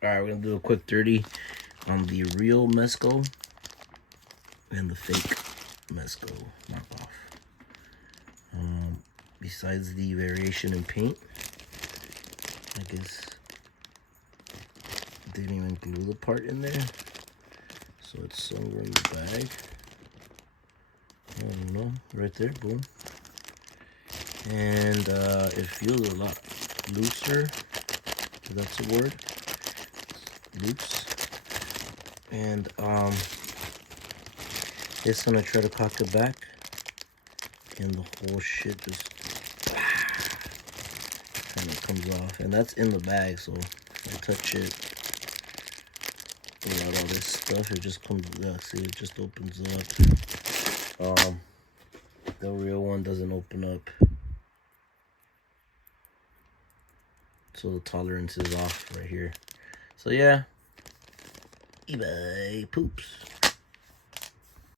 Alright, we're gonna do a quick 30 on the real Mezco and the fake Mezco knockoff. Besides the variation in paint, I guess didn't even glue the part in there, so it's somewhere in the bag. I don't know, right there, boom. And it feels a lot looser, if that's a word. Loose. And it's gonna try to cock it back, and the whole shit just kind of comes off. And that's in the bag, so if I touch it without all this stuff, it just comes. See, it just opens up. The real one doesn't open up, so the tolerance is off right here. So yeah, eBay poops.